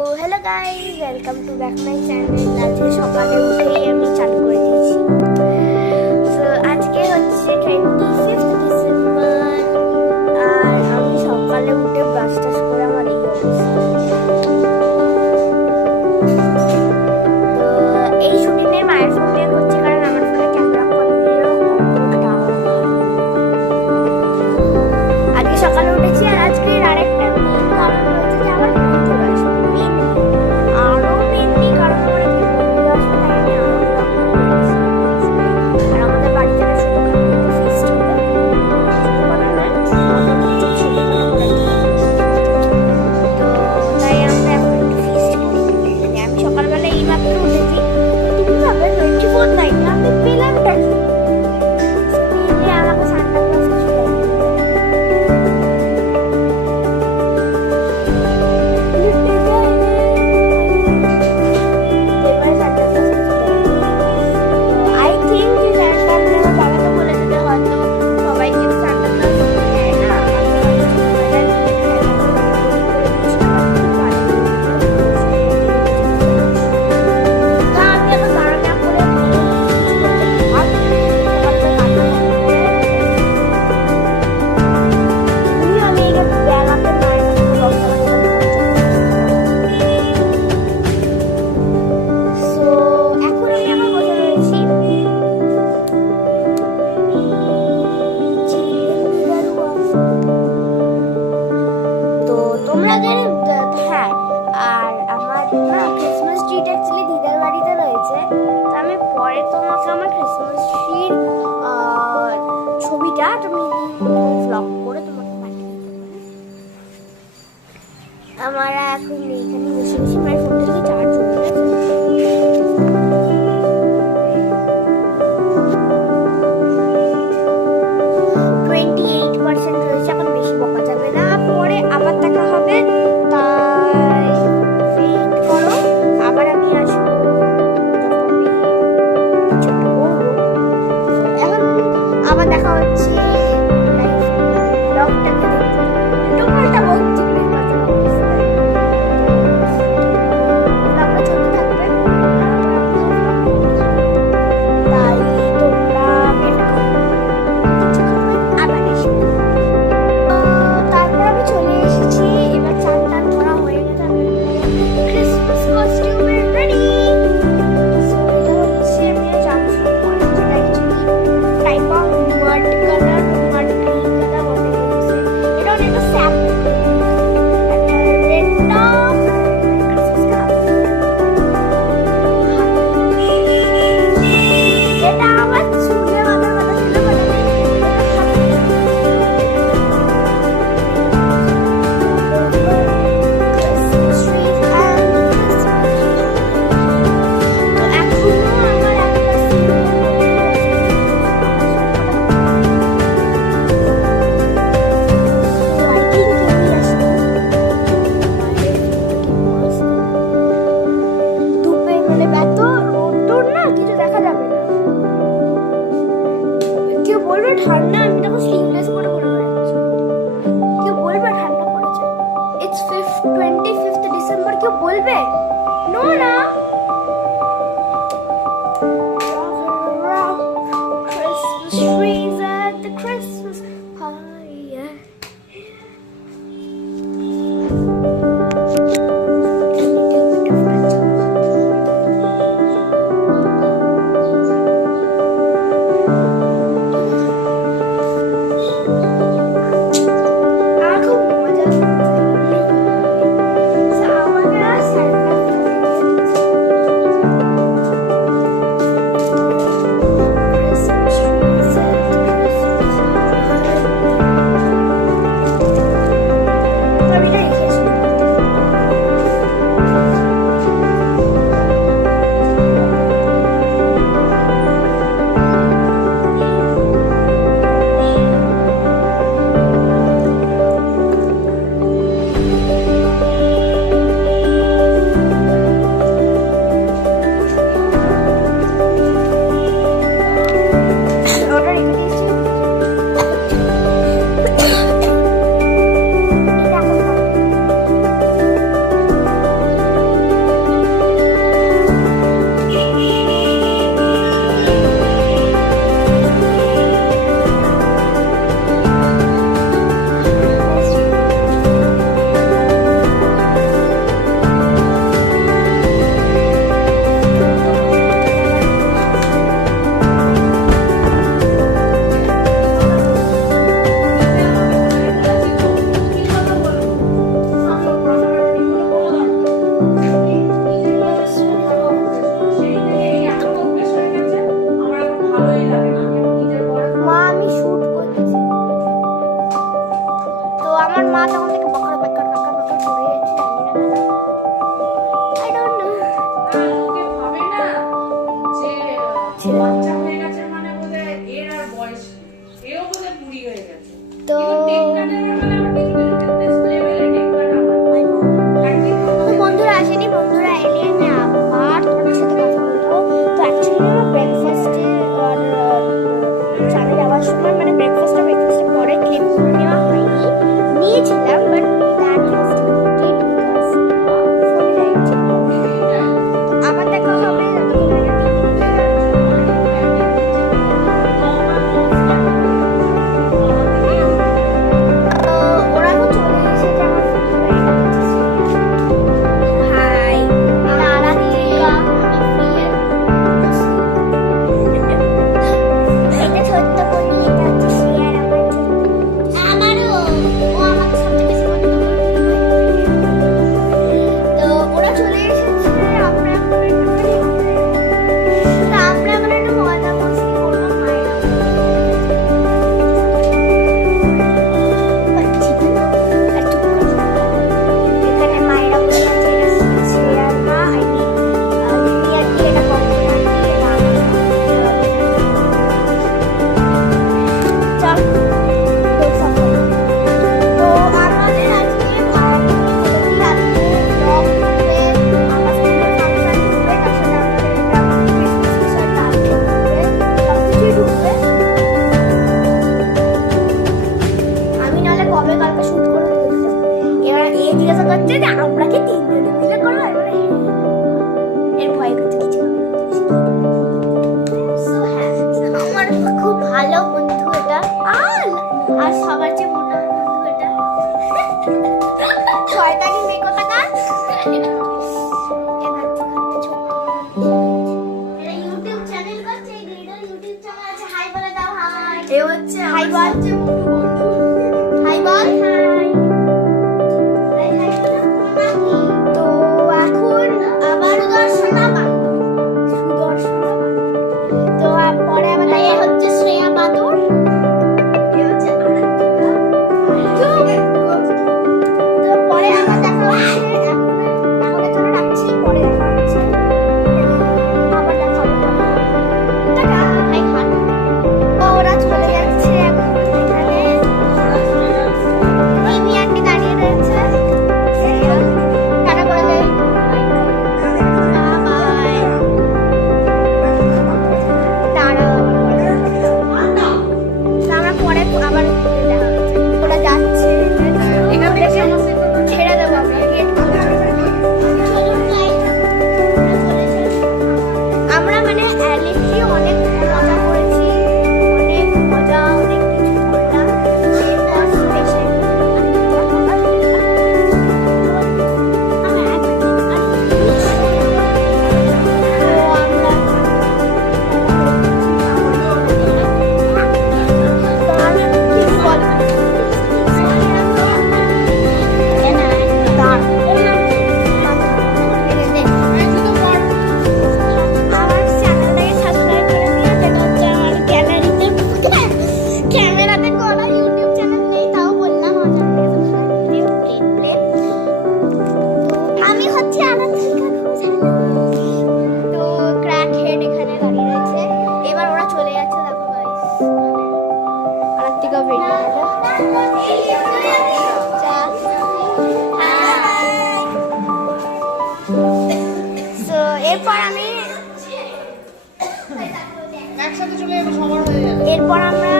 তো hello guys, welcome to back my channel. আজকে সকালে উঠেই আমি চালু করে দিয়েছি। তো আজকে হচ্ছে 25th ডিসেম্বর, আর আমি সকালে উঠে ব্রাশ টাশ করে আমার এই অবস্থা। তো এই শুটিংয়ের মায়ের ফোন দিয়ে করছি, কারণ আমার ফোনে ক্যামেরা কোয়ালিটির আজকে সকালে উঠেছি। আর আজকে আরেকটা মেইন কারণ হচ্ছে যে আমার বন্ধুরা আসবে, আরো মেনলি কারণ আমার আজকে বন্ধুরা আসবে, তাই আমি আরো vlog করেছি। আর আমাদের বাড়িতে না ছোটখাটো একটা ফিস্ট হবে, ছোটখাটো নয়, ছোটখাটো করে। তো তাই আমরা এখন একটু ফিস্ট করি। মানে আমি সকালবেলা এইমাত্র উঠেছি। তুমি ভাবে 24 নাইটে আমি পেলামটা কি? মেনলি আমাকে সান্তা ক্লজ কিছু দেয়নি। হ্যাঁ, আর আমার না ক্রিসমাস ট্রিটা অ্যাকচুয়ালি দিদার বাড়িতে রয়েছে। তো আমি পরে তোমাকে আমার ক্রিসমাস ট্রির ছবিটা তুমি ব্লগ করে তোমাকে পাঠিয়ে দিতে পারি। আমার এখন এইখানে বসে বসে আমার ফোনটা থেকে চার্জ হয়ে গেছে। 28% রয়েছে, এখন বেশি বকা যাবে না, পরে আবার দেখা হবে। তাই ওয়েট করো, আবার আমি আসবো। ছোট বলবো এখন আবার দেখা হচ্ছে। ব্লগটাকে দেখতে একটু পাল্টা বলছি, ব্লগটা চলতে থাকবে। তাই তোমরা ওয়েট করো, আবার এসে তারপর আমি চলে এসেছি। এবার চান টান করা হয়ে গেছে, আমি ক্রিসমাস কস্টিউমে রেডি। সো এটা হচ্ছে আমি জামসুট পরেছি, যেটা actually type of মাড colour, মাড green colour বলে গেছে। এটা অনেকটা স্যাপ রেডটা ক্রিসমাস কালার, যেটা আমার চুলে মাথার কথা ছিল, মানে ঠান্ডা, আমি তখন স্লিভলেস পরে ঘুরে বেড়াচ্ছি। কেউ বলবে ঠান্ডা পড়েছে? ইটস 25th ডিসেম্বর, কেউ বলবে? নো না। Christmas trees at the Christmas party. বল, হাই বল। তো এখন আবার সুদর্শনা তো পরে আবার দেখা হচ্ছে শ্রেয়া বাদর, তো পরে আবার দেখা হচ্ছে। এখন এখানে রাখছি, পরে দেখা হচ্ছে, আবার দেখা হবে পরে। টাটা, হাই হাট। ওরা চলে যাচ্ছে এখন। এখানে এই মিয়ানটি দাঁড়িয়ে রয়েছে, টাটা করে দেয়, বাই। টাটা, আমরা পরে আবার দেখা হচ্ছে। ওরা যাচ্ছে, এখান থেকে ছেড়ে দেবো আমরা গেট। আমরা মানে লিটারালি অনেক মজা করেছি, অনেক মজা, অনেক কিছু করলাম। এরপর এসে ক্যামেরাতে করা ইউটিউব চ্যানেল নেই, তাও বললাম আমি হচ্ছে আরাত্রিকা ঘোষ। তো ক্র্যাক হেড এখানে দাঁড়িয়ে রয়েছে, এবার ওরা চলে যাচ্ছে। দেখো গাইস, আরাত্রিকা বেরিয়ে গেল। তো এরপর আমি একসাথে চলে যাবে, সবার হয়ে যাবে। এরপর আমরা